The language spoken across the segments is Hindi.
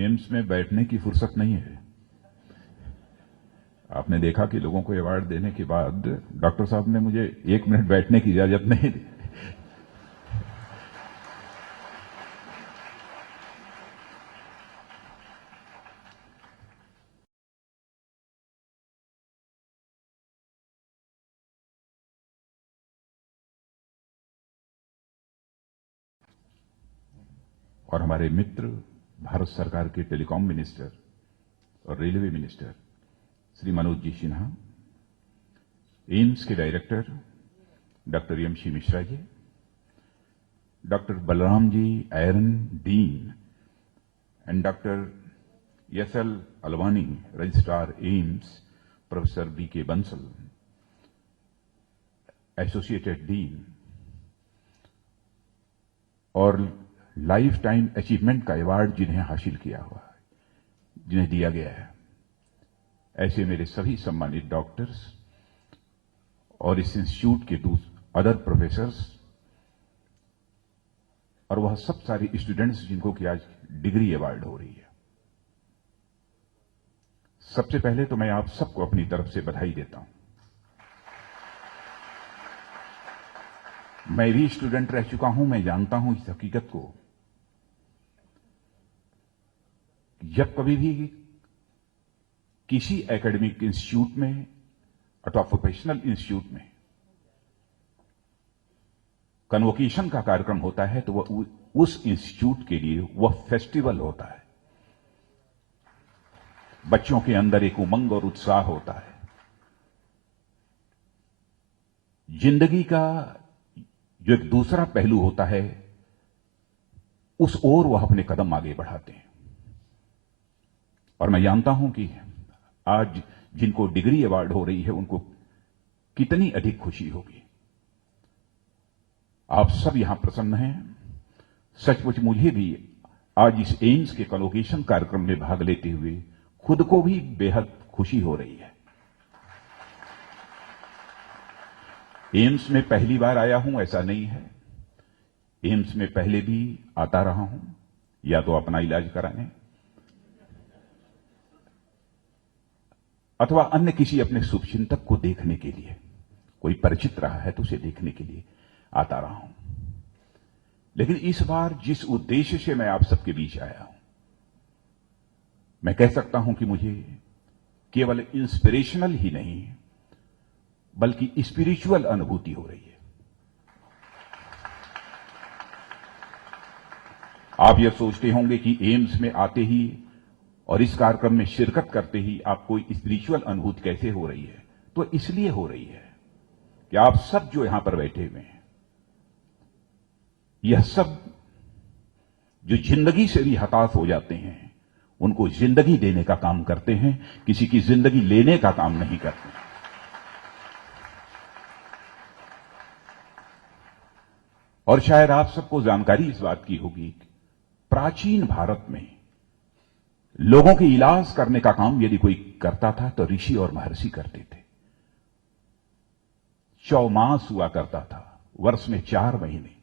एम्स में बैठने की फुर्सत नहीं है। आपने देखा कि लोगों को अवार्ड देने के बाद डॉक्टर साहब ने मुझे 1 मिनट बैठने की इजाजत नहीं दी। और हमारे मित्र भारत सरकार के टेलीकॉम मिनिस्टर और रेलवे मिनिस्टर श्री मनोज जी सिन्हा, एम्स के director doctor M C. Mishra ji, doctor Balram ji Airan dean and doctor S L. Alwani registrar AIIMS, professor B K. Bansal associated dean और लाइफ टाइम अचीवमेंट का अवार्ड जिन्हें हासिल किया हुआ है, जिन्हें दिया गया है, ऐसे मेरे सभी सम्मानित डॉक्टर्स और इस इंस्टीट्यूट के अदर प्रोफेसर्स और वह सब सारे स्टूडेंट्स जिनको कि आज डिग्री अवार्ड हो रही है, सबसे पहले तो मैं आप सबको अपनी तरफ से बधाई देता हूं। मैं भी स्टूडेंट रह चुका हूं, मैं जानता हूं इस हकीकत को। जब कभी भी किसी एकेडमिक इंस्टीट्यूट में अथवा प्रोफेशनल इंस्टीट्यूट में कन्वोकेशन का कार्यक्रम होता है तो वह उस इंस्टीट्यूट के लिए वह फेस्टिवल होता है। बच्चों के अंदर एक उमंग और उत्साह होता है। जिंदगी का जो एक दूसरा पहलू होता है, उस ओर वह अपने कदम आगे बढ़ाते हैं। और मैं जानता हूं कि आज जिनको डिग्री अवार्ड हो रही है उनको कितनी अधिक खुशी होगी। आप सब यहां प्रसन्न हैं। सचमुच मुझे भी आज इस एम्स के कन्वोकेशन कार्यक्रम में भाग लेते हुए खुद को भी बेहद खुशी हो रही है। एम्स में पहली बार आया हूं ऐसा नहीं है। एम्स में पहले भी आता रहा हूं, या तो अपना इलाज कराने अथवा अन्य किसी अपने शुभचिंतक को देखने के लिए, कोई परिचित रहा है तो उसे देखने के लिए आता रहा हूं। लेकिन इस बार जिस उद्देश्य से मैं आप सबके बीच आया हूं, मैं कह सकता हूं कि मुझे केवल इंस्पिरेशनल ही नहीं बल्कि स्पिरिचुअल अनुभूति हो रही है। आप यह सोचते होंगे कि एम्स में आते ही और इस कार्यक्रम में शिरकत करते ही आपको स्पिरिचुअल अनुभूति कैसे हो रही है। तो इसलिए हो रही है कि आप सब जो यहां पर बैठे हुए हैं, यह सब जो जिंदगी से भी हताश हो जाते हैं, उनको जिंदगी देने का काम करते हैं, किसी की जिंदगी लेने का काम नहीं करते। और शायद आप सबको जानकारी इस बात की होगी, प्राचीन भारत में लोगों के इलाज करने का काम यदि कोई करता था तो ऋषि और महर्षि करते थे। चौमास हुआ करता था, वर्ष में 4 महीने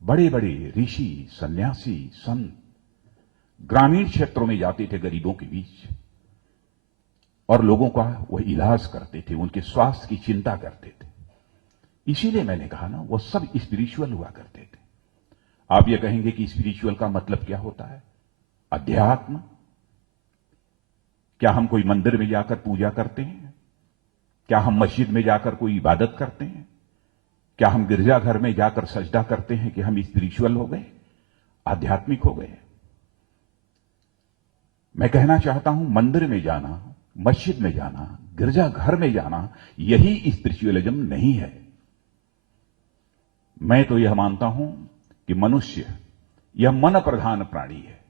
बड़े बड़े ऋषि, सन्यासी, संत ग्रामीण क्षेत्रों में जाते थे गरीबों के बीच और लोगों का वह इलाज करते थे, उनके स्वास्थ्य की चिंता करते थे। इसीलिए मैंने कहा ना, वह सब स्पिरिचुअल हुआ करते थे। आप ये कहेंगे कि स्पिरिचुअल का मतलब क्या होता है? अध्यात्म। क्या हम कोई मंदिर में जाकर पूजा करते हैं? क्या हम मस्जिद में जाकर कोई इबादत करते हैं? क्या हम गिरजाघर में जाकर सजदा करते हैं कि हम स्पिरिचुअल हो गए, आध्यात्मिक हो गए? मैं कहना चाहता हूं, मंदिर में जाना, मस्जिद में जाना, गिरजाघर में जाना, यही स्पिरिचुअलिज्म नहीं है। मैं तो यह मानता हूं कि मनुष्य यह मन प्रधान प्राणी है।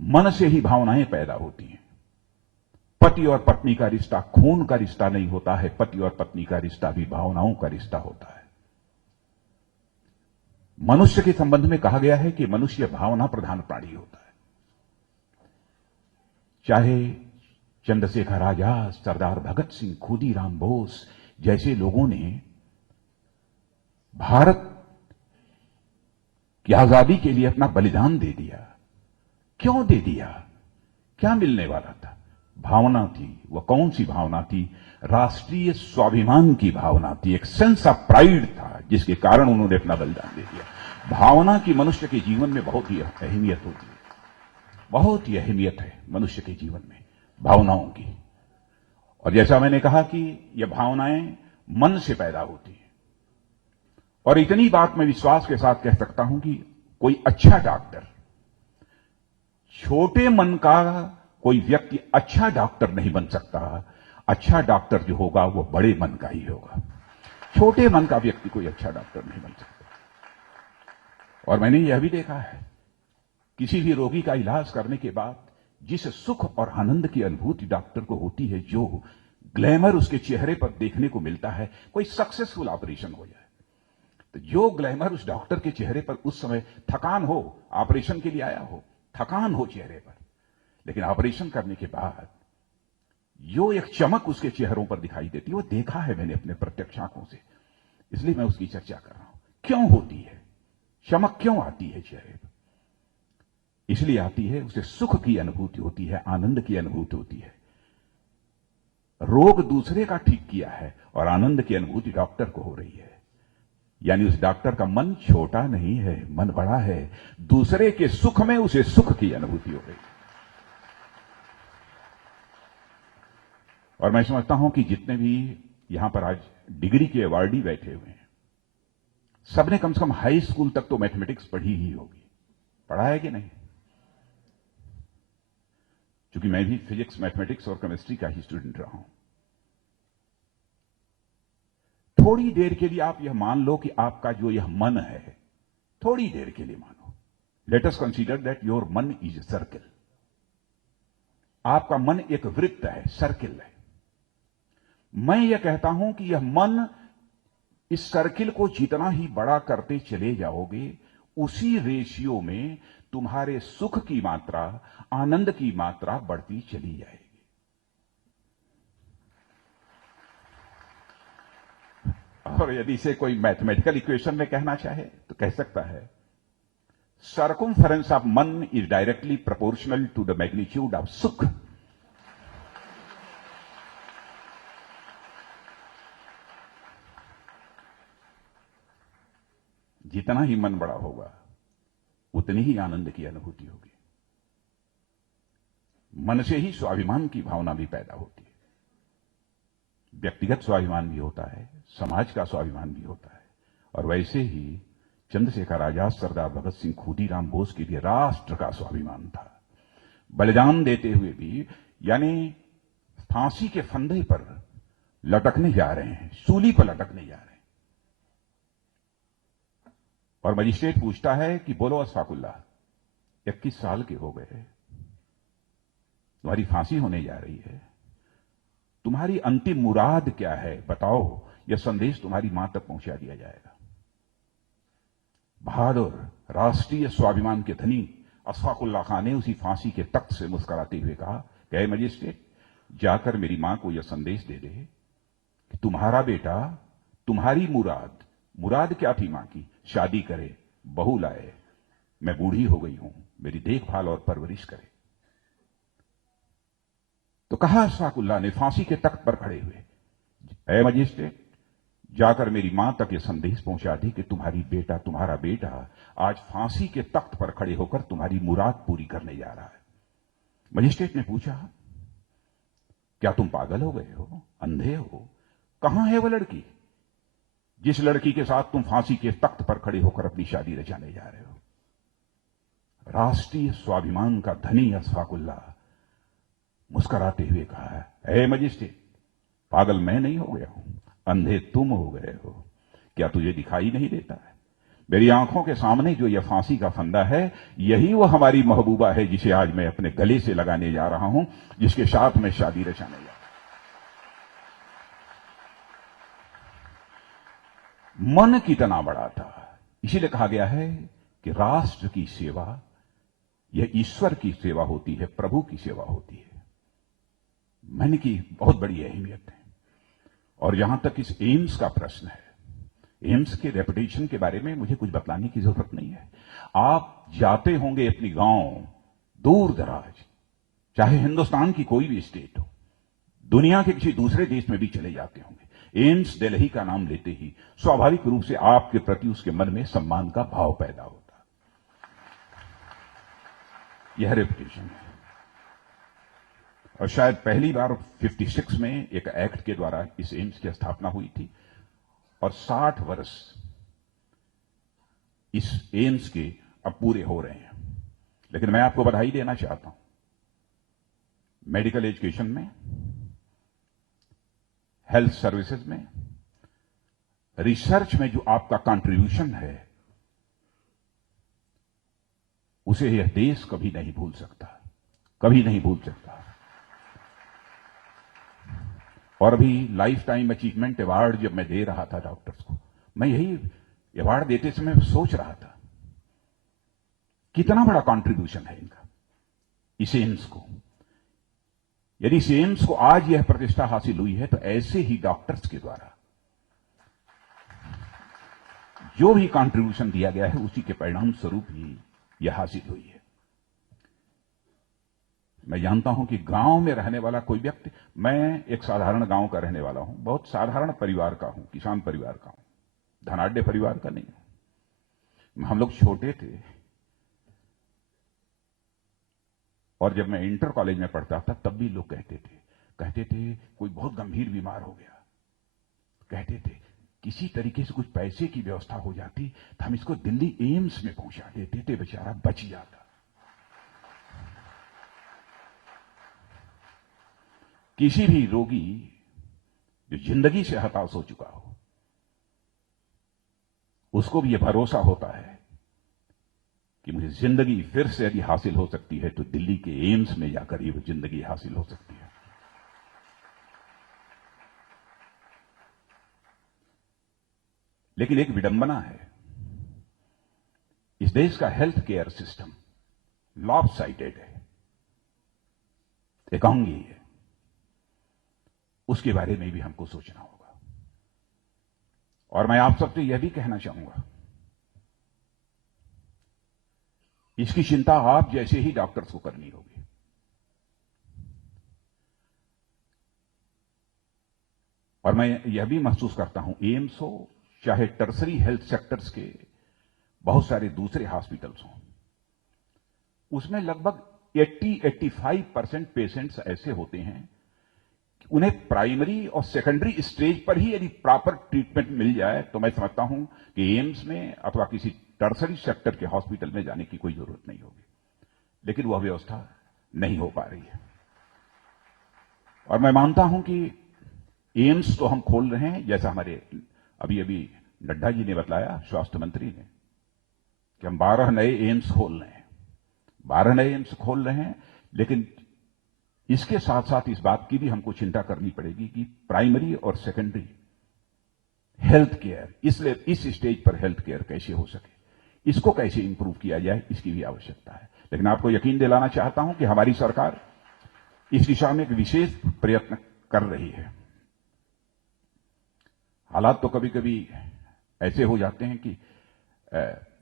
मन से ही भावनाएं पैदा होती हैं। पति और पत्नी का रिश्ता खून का रिश्ता नहीं होता है, पति और पत्नी का रिश्ता भी भावनाओं का रिश्ता होता है। मनुष्य के संबंध में कहा गया है कि मनुष्य भावना प्रधान प्राणी होता है। चाहे चंद्रशेखर आजाद, सरदार भगत सिंह, खुदीराम बोस जैसे लोगों ने भारत कि आजादी के लिए अपना बलिदान दे दिया। क्यों दे दिया? क्या मिलने वाला था? भावना थी। वह कौन सी भावना थी? राष्ट्रीय स्वाभिमान की भावना थी। एक सेंस ऑफ प्राइड था जिसके कारण उन्होंने अपना बलिदान दे दिया। भावना की मनुष्य के जीवन में बहुत ही अहमियत होती है, बहुत ही अहमियत है मनुष्य के जीवन में भावनाओं की। और जैसा मैंने कहा कि यह भावनाएं मन से पैदा होती हैं। और इतनी बात मैं विश्वास के साथ कह सकता हूं कि कोई अच्छा डॉक्टर, छोटे मन का कोई व्यक्ति अच्छा डॉक्टर नहीं बन सकता। अच्छा डॉक्टर जो होगा वो बड़े मन का ही होगा। छोटे मन का व्यक्ति कोई अच्छा डॉक्टर नहीं बन सकता। और मैंने यह भी देखा है, किसी भी रोगी का इलाज करने के बाद जिस सुख और आनंद की अनुभूति डॉक्टर को होती है, जो ग्लैमर उसके चेहरे पर देखने को मिलता है, कोई सक्सेसफुल ऑपरेशन हो जाए तो जो ग्लैमर उस डॉक्टर के चेहरे पर उस समय, थकान हो, ऑपरेशन के लिए आया हो, थकान हो चेहरे पर, लेकिन ऑपरेशन करने के बाद जो एक चमक उसके चेहरों पर दिखाई देती है, वो देखा है मैंने अपने प्रत्यक्ष आंखों से, इसलिए मैं उसकी चर्चा कर रहा हूं। क्यों होती है चमक? क्यों आती है चेहरे पर? इसलिए आती है, उसे सुख की अनुभूति होती है, आनंद की अनुभूति होती है। रोग दूसरे का ठीक किया है और आनंद की अनुभूति डॉक्टर को हो रही है। यानी उस डॉक्टर का मन छोटा नहीं है, मन बड़ा है। दूसरे के सुख में उसे सुख की अनुभूति हो रही है। और मैं समझता हूं कि जितने भी यहां पर आज डिग्री के अवार्डी बैठे हुए हैं, सबने कम से कम हाई स्कूल तक तो मैथमेटिक्स पढ़ी ही होगी। पढ़ा है कि नहीं? क्योंकि मैं भी फिजिक्स, मैथमेटिक्स और केमिस्ट्री का ही स्टूडेंट रहा हूं। थोड़ी देर के लिए आप यह मान लो कि आपका जो यह मन है, थोड़ी देर के लिए मानो, let us consider that your मन इज ए सर्किल। आपका मन एक वृत्त है, सर्किल है। मैं यह कहता हूं कि यह मन, इस सर्किल को जितना ही बड़ा करते चले जाओगे, उसी रेशियो में तुम्हारे सुख की मात्रा, आनंद की मात्रा बढ़ती चली जाएगी। और यदि इसे कोई मैथमेटिकल इक्वेशन में कहना चाहे तो कह सकता है, सर्कमफरेंस ऑफ मन is directly proportional to the magnitude of सुख। जितना ही मन बड़ा होगा उतनी ही आनंद की अनुभूति होगी। मन से ही स्वाभिमान की भावना भी पैदा होती है। व्यक्तिगत स्वाभिमान भी होता है, समाज का स्वाभिमान भी होता है। और वैसे ही चंद्रशेखर आजाद, सरदार भगत सिंह, खुदीराम बोस के लिए राष्ट्र का स्वाभिमान था। बलिदान देते हुए भी, यानी फांसी के फंदे पर लटकने जा रहे हैं, सूली पर लटकने जा रहे हैं, और मजिस्ट्रेट पूछता है कि बोलो अशफाकुल्लाह, 21 साल के हो गए, तुम्हारी फांसी होने जा रही है, तुम्हारी अंतिम मुराद क्या है बताओ, यह संदेश तुम्हारी मां तक पहुंचा दिया जाएगा। बहादुर राष्ट्रीय स्वाभिमान के धनी अशफाकुल्लाह खान ने उसी फांसी के तख्त से मुस्कुराते हुए कहा कि मजिस्ट्रेट, जाकर मेरी मां को यह संदेश दे दे कि तुम्हारा बेटा, तुम्हारी मुराद क्या थी मां की? शादी करे, बहू लाए, मैं बूढ़ी हो गई हूं, मेरी देखभाल और परवरिश करे। तो कहा अशफाकुल्लाह ने फांसी के तख्त पर खड़े हुए, ऐ मजिस्ट्रेट, जाकर मेरी मां तक यह संदेश पहुंचा दी कि तुम्हारा बेटा आज फांसी के तख्त पर खड़े होकर तुम्हारी मुराद पूरी करने जा रहा है। मजिस्ट्रेट ने पूछा, क्या तुम पागल हो गए हो, अंधे हो? कहां है वह लड़की जिस लड़की के साथ तुम फांसी के तख्त पर खड़े होकर अपनी शादी रचाने जा रहे हो? राष्ट्रीय स्वाभिमान का धनी अशफाकुल्लाह मुस्कुराते हुए कहा, ऐ मजिस्ट्रेट, पागल मैं नहीं हो गया हूं, अंधे तुम हो गए हो। क्या तुझे दिखाई नहीं देता है? मेरी आंखों के सामने जो यह फांसी का फंदा है, यही वो हमारी महबूबा है जिसे आज मैं अपने गले से लगाने जा रहा हूं, जिसके साथ मैं शादी रचाने जा रहा हूं। मन कितना बड़ा था। इसीलिए कहा गया है कि राष्ट्र की सेवा यह ईश्वर की सेवा होती है, प्रभु की सेवा होती है। मन की बहुत बड़ी अहमियत है। और जहां तक इस एम्स का प्रश्न है, एम्स के रेपुटेशन के बारे में मुझे कुछ बतलाने की जरूरत नहीं है। आप जाते होंगे अपनी गांव दूर दराज, चाहे हिंदुस्तान की कोई भी स्टेट हो, दुनिया के किसी दूसरे देश में भी चले जाते होंगे, एम्स दिल्ली का नाम लेते ही स्वाभाविक रूप से आपके प्रति उसके मन में सम्मान का भाव पैदा होता। यह रेपुटेशन है। और शायद पहली बार 56 में एक एक्ट के द्वारा इस एम्स की स्थापना हुई थी और 60 वर्ष इस एम्स के अब पूरे हो रहे हैं। लेकिन मैं आपको बधाई देना चाहता हूं, मेडिकल एजुकेशन में, हेल्थ सर्विसेज में, रिसर्च में जो आपका कंट्रीब्यूशन है उसे यह देश कभी नहीं भूल सकता, कभी नहीं भूल सकता। और अभी लाइफ टाइम अचीवमेंट अवार्ड जब मैं दे रहा था डॉक्टर्स को, मैं यही अवार्ड देते समय सोच रहा था कितना बड़ा कंट्रीब्यूशन है इनका इस एम्स को। यदि इस एम्स को आज यह प्रतिष्ठा हासिल हुई है तो ऐसे ही डॉक्टर्स के द्वारा जो भी कंट्रीब्यूशन दिया गया है उसी के परिणाम स्वरूप ही यह हासिल हुई है। मैं जानता हूं कि गांव में रहने वाला कोई व्यक्ति, मैं एक साधारण गांव का रहने वाला हूं, बहुत साधारण परिवार का हूं, किसान परिवार का हूं, धनाढ्य परिवार का नहीं हूं। हम लोग छोटे थे और जब मैं इंटर कॉलेज में पढ़ता था तब भी लोग कहते थे कोई बहुत गंभीर बीमार हो गया, कहते थे किसी तरीके से कुछ पैसे की व्यवस्था हो जाती तो हम इसको दिल्ली एम्स में पहुंचा देते थे, बेचारा बच जाता। किसी भी रोगी जो जिंदगी से हताश हो चुका हो उसको भी यह भरोसा होता है कि मुझे जिंदगी फिर से यदि हासिल हो सकती है तो दिल्ली के एम्स में जाकर ये जिंदगी हासिल हो सकती है। लेकिन एक विडंबना है, इस देश का हेल्थ केयर सिस्टम लॉपसाइडेड है, एकांगी है। उसके बारे में भी हमको सोचना होगा। और मैं आप सबसे यह भी कहना चाहूंगा, इसकी चिंता आप जैसे ही डॉक्टर्स को करनी होगी। और मैं यह भी महसूस करता हूं, एम्स हो चाहे टर्सरी हेल्थ सेक्टर्स के बहुत सारे दूसरे हॉस्पिटल्स हों, उसमें लगभग 80-85% पेशेंट्स ऐसे होते हैं कि उन्हें प्राइमरी और सेकेंडरी स्टेज पर ही यदि प्रॉपर ट्रीटमेंट मिल जाए तो मैं समझता हूं कि एम्स में अथवा किसी टर्सरी सेक्टर के हॉस्पिटल में जाने की कोई जरूरत नहीं होगी। लेकिन वह व्यवस्था नहीं हो पा रही है। और मैं मानता हूं कि एम्स तो हम खोल रहे हैं, जैसा हमारे अभी नड्डा जी ने बतलाया, स्वास्थ्य मंत्री ने, कि हम 12 नए एम्स खोल रहे हैं, 12 नए एम्स खोल रहे हैं। लेकिन इसके साथ साथ इस बात की भी हमको चिंता करनी पड़ेगी कि प्राइमरी और सेकेंडरी हेल्थ केयर, इसलिए इस स्टेज पर हेल्थ केयर कैसे हो सके, इसको कैसे इंप्रूव किया जाए, इसकी भी आवश्यकता है। लेकिन आपको यकीन दिलाना चाहता हूं कि हमारी सरकार इस दिशा में एक विशेष प्रयत्न कर रही है। हालात तो कभी कभी ऐसे हो जाते हैं कि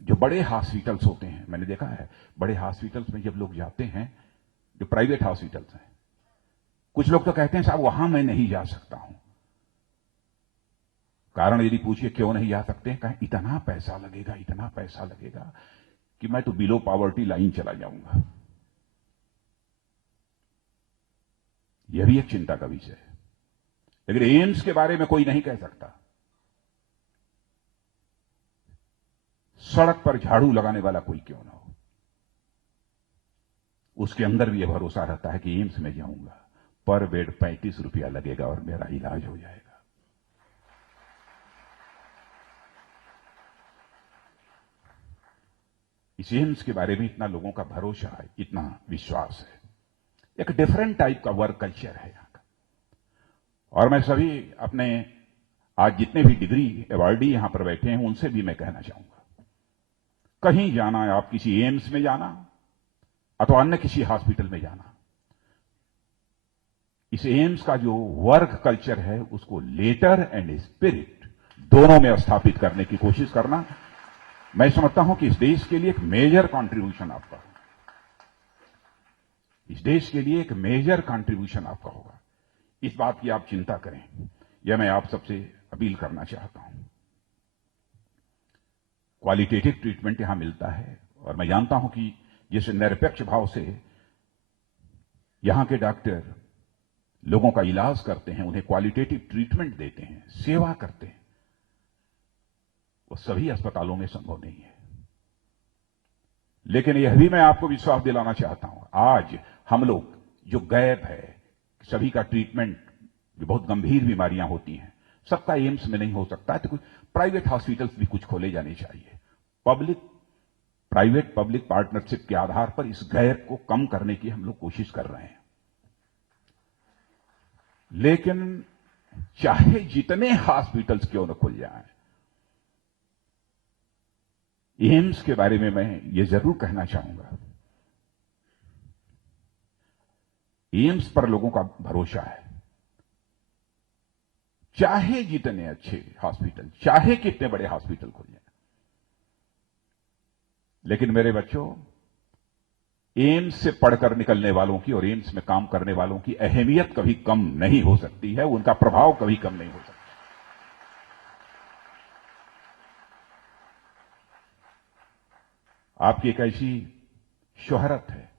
जो बड़े हॉस्पिटल्स होते हैं, मैंने देखा है बड़े हॉस्पिटल्स में जब लोग जाते हैं, जो प्राइवेट हॉस्पिटल्स हैं, कुछ लोग तो कहते हैं साहब वहां मैं नहीं जा सकता हूं। कारण यदि पूछिए क्यों नहीं जा सकते हैं, कहें इतना पैसा लगेगा, इतना पैसा लगेगा कि मैं तो बिलो पॉवर्टी लाइन चला जाऊंगा। यह भी एक चिंता का विषय है। लेकिन एम्स के बारे में कोई नहीं कह सकता। सड़क पर झाड़ू लगाने वाला कोई क्यों ना हो, उसके अंदर भी यह भरोसा रहता है कि एम्स में जाऊंगा, पर बेड 35 रुपया लगेगा और मेरा इलाज हो जाएगा। इस एम्स के बारे में इतना लोगों का भरोसा है, इतना विश्वास है। एक डिफरेंट टाइप का वर्क कल्चर है यहां का। और मैं सभी अपने आज जितने भी डिग्री अवार्डी यहां पर बैठे हैं उनसे भी मैं कहना चाहूंगा, कहीं जाना है, आप किसी एम्स में जाना अथवा अन्य किसी हॉस्पिटल में जाना, इस एम्स का जो वर्क कल्चर है उसको लेटर एंड स्पिरिट दोनों में स्थापित करने की कोशिश करना, मैं समझता हूं कि इस देश के लिए एक मेजर कंट्रीब्यूशन आपका होगा। इस देश के लिए एक मेजर कंट्रीब्यूशन आपका होगा। इस बात की आप चिंता करें, यह मैं आप सबसे अपील करना चाहता हूं। क्वालिटेटिव ट्रीटमेंट यहां मिलता है और मैं जानता हूं कि जिस निरपेक्ष भाव से यहां के डॉक्टर लोगों का इलाज करते हैं, उन्हें क्वालिटेटिव ट्रीटमेंट देते हैं, सेवा करते हैं, वो सभी अस्पतालों में संभव नहीं है। लेकिन यह भी मैं आपको विश्वास दिलाना चाहता हूं, आज हम लोग जो गैप है, सभी का ट्रीटमेंट जो बहुत गंभीर बीमारियां होती हैं, सबका एम्स में नहीं हो सकता है, तो कुछ प्राइवेट हॉस्पिटल्स भी कुछ खोले जाने चाहिए। प्राइवेट पब्लिक पार्टनरशिप के आधार पर इस गैप को कम करने की हम लोग कोशिश कर रहे हैं। लेकिन चाहे जितने हॉस्पिटल्स क्यों न खुल जाएं, एम्स के बारे में मैं ये जरूर कहना चाहूंगा, एम्स पर लोगों का भरोसा है। चाहे जितने अच्छे हॉस्पिटल, चाहे कितने बड़े हॉस्पिटल खुल जाएं, लेकिन मेरे बच्चों, एम्स से पढ़कर निकलने वालों की और एम्स में काम करने वालों की अहमियत कभी कम नहीं हो सकती है, उनका प्रभाव कभी कम नहीं हो सकता। आपकी एक ऐसी शोहरत है,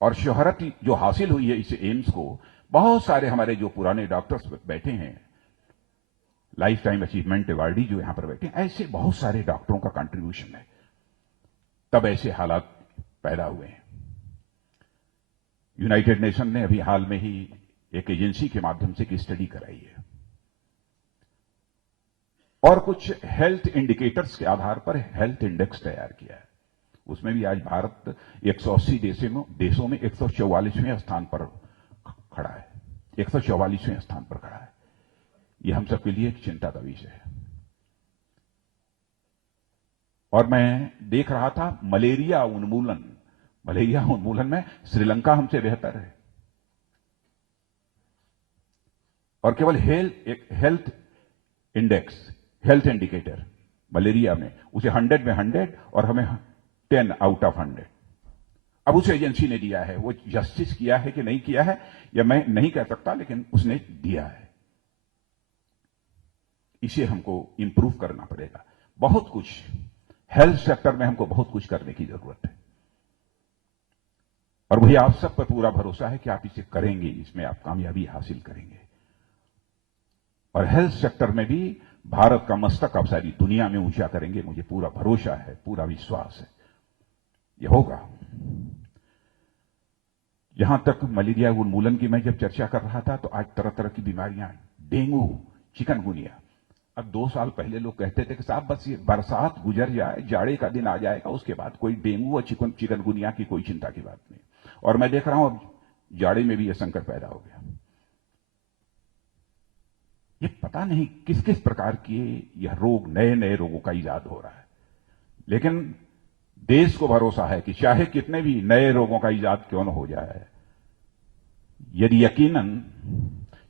और शोहरत जो हासिल हुई है इस एम्स को, बहुत सारे हमारे जो पुराने डॉक्टर्स बैठे हैं, लाइफ टाइम अचीवमेंट अवार्डी जो यहां पर बैठे हैं, ऐसे बहुत सारे डॉक्टरों का कंट्रीब्यूशन है, तब ऐसे हालात पैदा हुए हैं। यूनाइटेड नेशन ने अभी हाल में ही एक एजेंसी के माध्यम से एक स्टडी कराई है और कुछ हेल्थ इंडिकेटर्स के आधार पर हेल्थ इंडेक्स तैयार किया है। उसमें भी आज भारत 180 देशों में 144वें स्थान पर खड़ा है, 144वें स्थान पर खड़ा है। यह हम सबके लिए एक चिंता का विषय है। और मैं देख रहा था मलेरिया उन्मूलन में श्रीलंका हमसे बेहतर है, और केवल हेल्थ इंडिकेटर मलेरिया में उसे 100 में 100 और हमें 10 आउट ऑफ 100। अब उस एजेंसी ने दिया है, वो जस्टिस किया है कि नहीं किया है या मैं नहीं कह सकता, लेकिन उसने दिया है। इसे हमको इंप्रूव करना पड़ेगा। बहुत कुछ हेल्थ सेक्टर में हमको बहुत कुछ करने की जरूरत है, और मुझे आप सब पर पूरा भरोसा है कि आप इसे करेंगे, इसमें आप कामयाबी हासिल करेंगे। और हेल्थ सेक्टर में भी भारत का मस्तक आप सारी दुनिया में ऊंचा करेंगे, मुझे पूरा भरोसा है, पूरा विश्वास है, यह होगा। जहां तक मलेरिया उन्मूलन की मैं जब चर्चा कर रहा था, तो आज तरह तरह की बीमारियां, डेंगू, चिकनगुनिया। अब 2 साल पहले लोग कहते थे कि साहब बस ये बरसात गुजर जाए, जाड़े का दिन आ जाएगा, उसके बाद कोई डेंगू और चिकनगुनिया की कोई चिंता की बात नहीं। और मैं देख रहा हूं अब जाड़े में भी यह संकट पैदा हो गया। ये पता नहीं किस किस प्रकार के यह रोग, नए नए रोगों का इजाद हो रहा है, लेकिन देश को भरोसा है कि चाहे कितने भी नए रोगों का इजाद क्यों न हो जाए, यदि यकीनन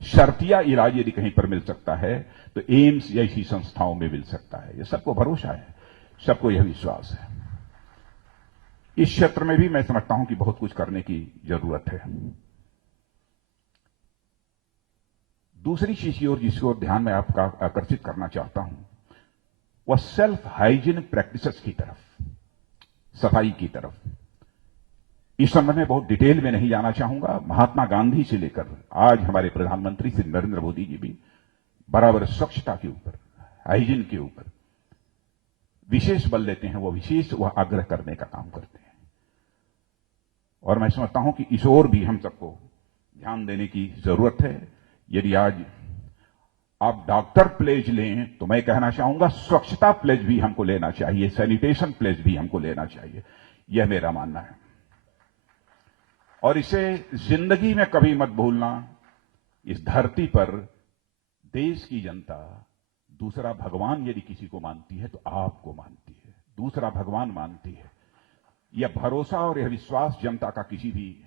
शर्तिया इलाज यदि कहीं पर मिल सकता है तो एम्स जैसी संस्थाओं में मिल सकता है। यह सबको भरोसा है, सबको यह विश्वास है। इस क्षेत्र में भी मैं समझता हूं कि बहुत कुछ करने की जरूरत है। दूसरी चीज की ओर जिसकी ओर ध्यान मैं आपका आकर्षित करना चाहता हूं, वह सेल्फ हाइजीन प्रैक्टिसेस की तरफ, सफाई की तरफ। इस संबंध में बहुत डिटेल में नहीं जाना चाहूंगा। महात्मा गांधी से लेकर आज हमारे प्रधानमंत्री श्री नरेंद्र मोदी जी भी बराबर स्वच्छता के ऊपर, हाइजीन के ऊपर विशेष बल देते हैं, वह आग्रह करने का काम करते हैं। और मैं समझता हूं कि इस ओर भी हम सबको ध्यान देने की जरूरत है। यदि आज आप डॉक्टर प्लेज लें तो मैं कहना चाहूंगा स्वच्छता प्लेज भी हमको लेना चाहिए, सैनिटेशन प्लेज भी हमको लेना चाहिए, यह मेरा मानना है। और इसे जिंदगी में कभी मत भूलना, इस धरती पर देश की जनता दूसरा भगवान यदि किसी को मानती है तो आपको मानती है, दूसरा भगवान मानती है। यह भरोसा और यह विश्वास जनता का किसी भी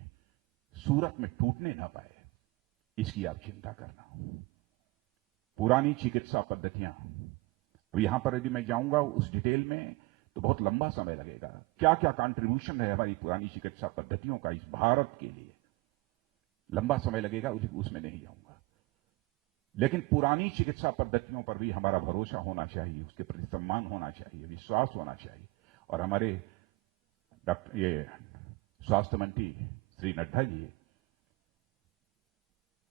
सूरत में टूटने ना पाए, इसकी आप चिंता करना। पुरानी चिकित्सा पद्धतियां, अब यहां पर यदि मैं जाऊंगा उस डिटेल में तो बहुत लंबा समय लगेगा। क्या क्या कंट्रीब्यूशन है हमारी पुरानी चिकित्सा पद्धतियों का इस भारत के लिए, लंबा समय लगेगा, उसमें नहीं जाऊंगा। लेकिन पुरानी चिकित्सा पद्धतियों पर भी हमारा भरोसा होना चाहिए, उसके प्रति सम्मान होना चाहिए, विश्वास होना चाहिए। और हमारे डॉक्टर ये स्वास्थ्य मंत्री श्री नड्डा जी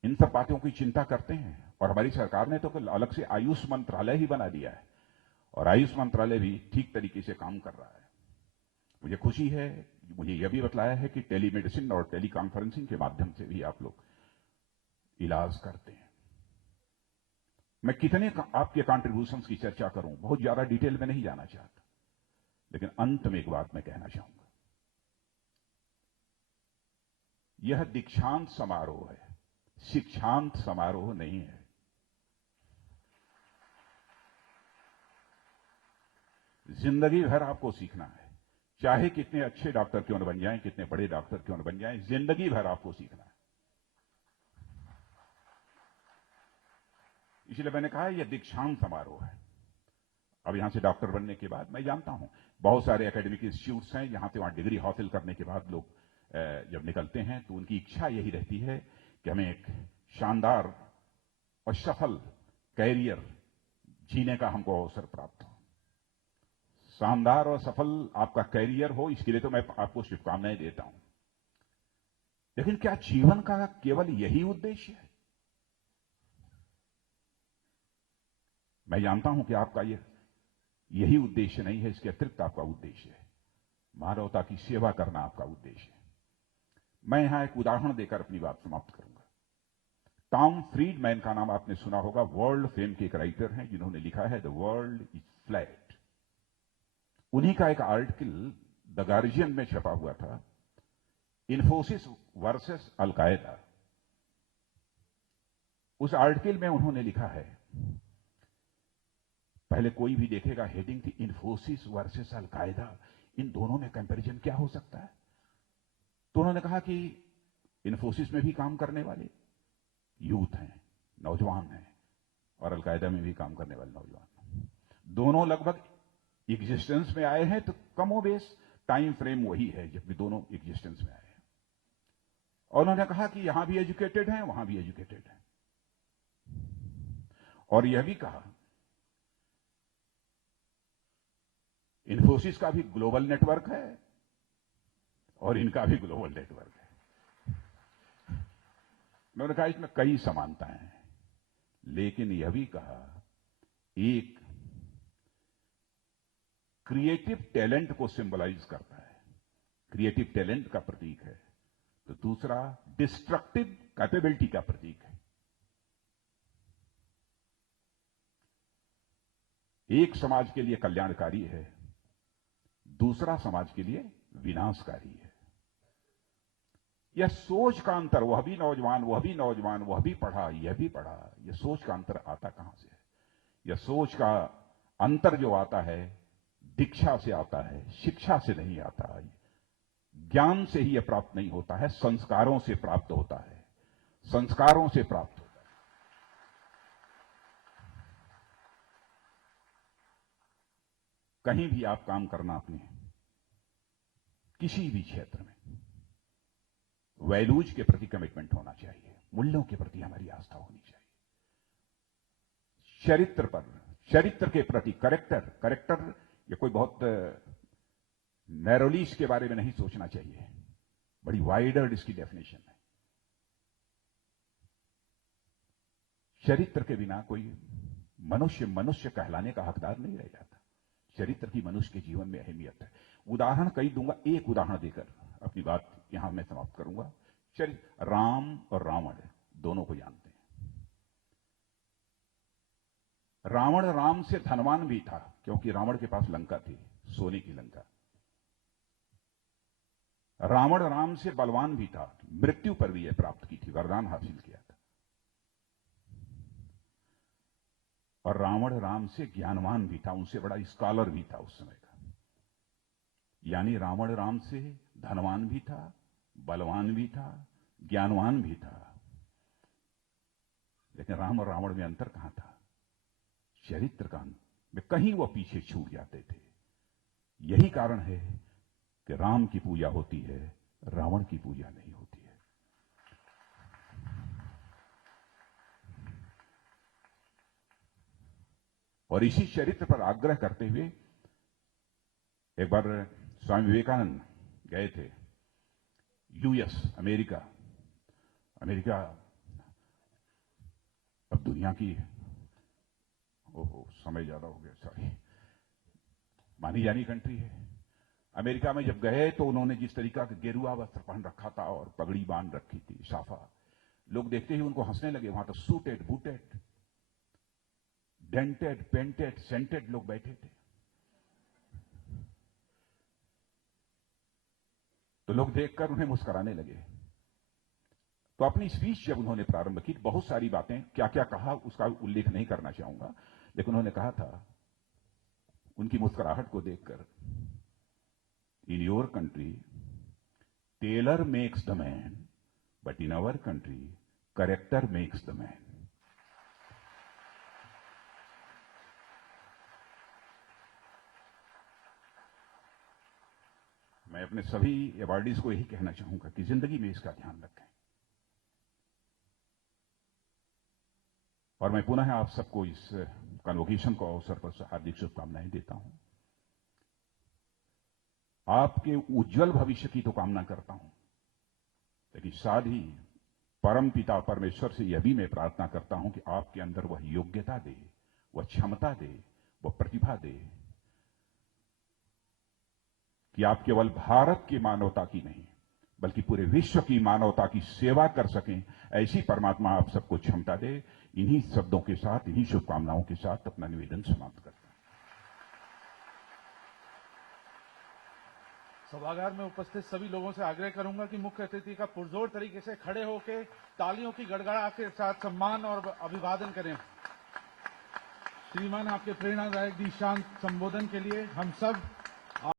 इन सब बातों की चिंता करते हैं। और हमारी सरकार ने तो अलग से आयुष मंत्रालय ही बना दिया है, और आयुष मंत्रालय भी ठीक तरीके से काम कर रहा है। मुझे खुशी है, मुझे यह भी बतलाया है कि टेलीमेडिसिन और टेली कॉन्फ्रेंसिंग के माध्यम से भी आप लोग इलाज करते हैं। मैं कितने आपके कॉन्ट्रीब्यूशंस की चर्चा करूं, बहुत ज्यादा डिटेल में नहीं जाना चाहता, लेकिन अंत में एक बात मैं कहना चाहूंगा। यह दीक्षांत समारोह है, शिक्षांत समारोह नहीं है। जिंदगी भर आपको सीखना है, चाहे कितने अच्छे डॉक्टर क्यों न बन जाएं, कितने बड़े डॉक्टर क्यों न बन जाएं, जिंदगी भर आपको सीखना है। इसलिए मैंने कहा यह दीक्षांत समारोह है। अब यहां से डॉक्टर बनने के बाद मैं जानता हूं बहुत सारे एकेडमिक इंस्टीट्यूट्स हैं, जहां से वहां डिग्री हासिल करने के बाद लोग जब निकलते हैं तो उनकी इच्छा यही रहती है कि हमें एक शानदार और सफल कैरियर जीने का हमको अवसर प्राप्त हो। शानदार और सफल आपका कैरियर हो, इसके लिए तो मैं आपको शुभकामनाएं देता हूं। लेकिन क्या जीवन का केवल यही उद्देश्य है? मैं जानता हूं कि आपका यही उद्देश्य नहीं है, इसके अतिरिक्त आपका उद्देश्य है, मानवता की सेवा करना आपका उद्देश्य है। मैं यहां एक उदाहरण देकर अपनी बात समाप्त करूंगा। टॉम फ्रीडमैन का नाम आपने सुना होगा, वर्ल्ड फेम के एक राइटर हैं जिन्होंने लिखा है द वर्ल्ड इज फ्लैट। उन्हीं का एक आर्टिकल द गार्जियन में छपा हुआ था, इन्फोसिस वर्सेस अलकायदा। उस आर्टिकल में उन्होंने लिखा है, पहले कोई भी देखेगा हेडिंग थी इन्फोसिस वर्सेस अलकायदा, इन दोनों में कंपैरिजन क्या हो सकता है? तो उन्होंने कहा कि इन्फोसिस में भी काम करने वाले यूथ हैं, नौजवान हैं, और अलकायदा में भी काम करने वाले नौजवान, दोनों लगभग एग्जिस्टेंस में आए हैं, तो कमोबेश टाइम फ्रेम वही है जब भी दोनों एग्जिस्टेंस में आए हैं। और उन्होंने कहा कि यहां भी एजुकेटेड हैं, वहां भी एजुकेटेड हैं, और यह भी कहा इन्फोसिस का भी ग्लोबल नेटवर्क है और इनका भी ग्लोबल नेटवर्क है। मैंने कहा इसमें कई समानताएं हैं, लेकिन यह भी कहा एक क्रिएटिव टैलेंट को सिंबलाइज करता है, क्रिएटिव टैलेंट का प्रतीक है, तो दूसरा डिस्ट्रक्टिव कैपेबिलिटी का प्रतीक है। एक समाज के लिए कल्याणकारी है, दूसरा समाज के लिए विनाशकारी है। यह सोच का अंतर, वह भी नौजवान, वह भी नौजवान, वह भी पढ़ा, यह भी पढ़ा, यह सोच का अंतर आता कहां से है? यह सोच का अंतर जो आता है दीक्षा से आता है, शिक्षा से नहीं आता है, ज्ञान से ही यह प्राप्त नहीं होता है, संस्कारों से प्राप्त होता है, संस्कारों से प्राप्त होता है। कहीं भी आप काम करना, अपने किसी भी क्षेत्र में वैल्यूज के प्रति कमिटमेंट होना चाहिए, मूल्यों के प्रति हमारी आस्था होनी चाहिए, चरित्र के प्रति करेक्टर ये कोई बहुत नैरोली इसके बारे में नहीं सोचना चाहिए, बड़ी वाइडर इसकी डेफिनेशन है। चरित्र के बिना कोई मनुष्य कहलाने का हकदार नहीं रह जाता। चरित्र की मनुष्य के जीवन में अहमियत है। उदाहरण कई दूंगा, एक उदाहरण देकर अपनी बात यहां मैं समाप्त करूंगा। राम और रावण दोनों को जानते हैं। रावण राम से धनवान भी था, क्योंकि रावण के पास लंका थी, सोने की लंका। रावण राम से बलवान भी था, मृत्यु पर भी यह प्राप्त की थी, वरदान हासिल किया था। और रावण राम से ज्ञानवान भी था, उनसे बड़ा स्कॉलर भी था उस समय का। यानी रावण राम से धनवान भी था, बलवान भी था, ज्ञानवान भी था। लेकिन राम और रावण में अंतर कहां था? चरित्र में कहीं वो पीछे छूट जाते थे। यही कारण है कि राम की पूजा होती है, रावण की पूजा नहीं होती है। और इसी चरित्र पर आग्रह करते हुए एक बार स्वामी विवेकानंद गए थे यूएस, अमेरिका। अमेरिका अब दुनिया की, ओहो समय ज्यादा हो गया, सॉरी, मानी जानी कंट्री है। अमेरिका में जब गए तो उन्होंने जिस तरीका का गेरुआ वस्त्र पहन रखा था और पगड़ी बांध रखी थी, साफा, लोग देखते ही उनको हंसने लगे। वहां तो suited, booted, dented, painted, scented लोग बैठे थे। तो लोग देखकर उन्हें मुस्कुराने लगे। तो अपनी स्पीच जब उन्होंने प्रारंभ की, बहुत सारी बातें, क्या क्या कहा उसका उल्लेख नहीं करना चाहूंगा, लेकिन उन्होंने कहा था, उनकी मुस्कुराहट को देखकर, in your country tailor makes the man, but in our country character makes the man. मैं अपने सभी अवार्डीज को यही कहना चाहूंगा कि जिंदगी में इसका ध्यान रखें। और मैं पुनः आप सबको इस कन्वोकेशन को अवसर पर हार्दिक शुभकामनाएं देता हूं। आपके उज्जवल भविष्य की तो कामना करता हूं, लेकिन साथ ही परम पिता परमेश्वर से यह भी मैं प्रार्थना करता हूं कि आपके अंदर वह योग्यता दे, वह क्षमता दे, वह प्रतिभा दे कि आप केवल भारत की मानवता की नहीं, बल्कि पूरे विश्व की मानवता की सेवा कर सकें। ऐसी परमात्मा आप सबको क्षमता दे। इन्हीं शब्दों के साथ, इन्हीं शुभकामनाओं के साथ अपना निवेदन समाप्त करता हूं। सभागार में उपस्थित सभी लोगों से आग्रह करूंगा कि मुख्य अतिथि का पुरजोर तरीके से खड़े होकर तालियों की गड़गड़ाहट के साथ सम्मान और अभिवादन करें। श्रीमान, आपके प्रेरणादायक दीक्षांत संबोधन के लिए हम सब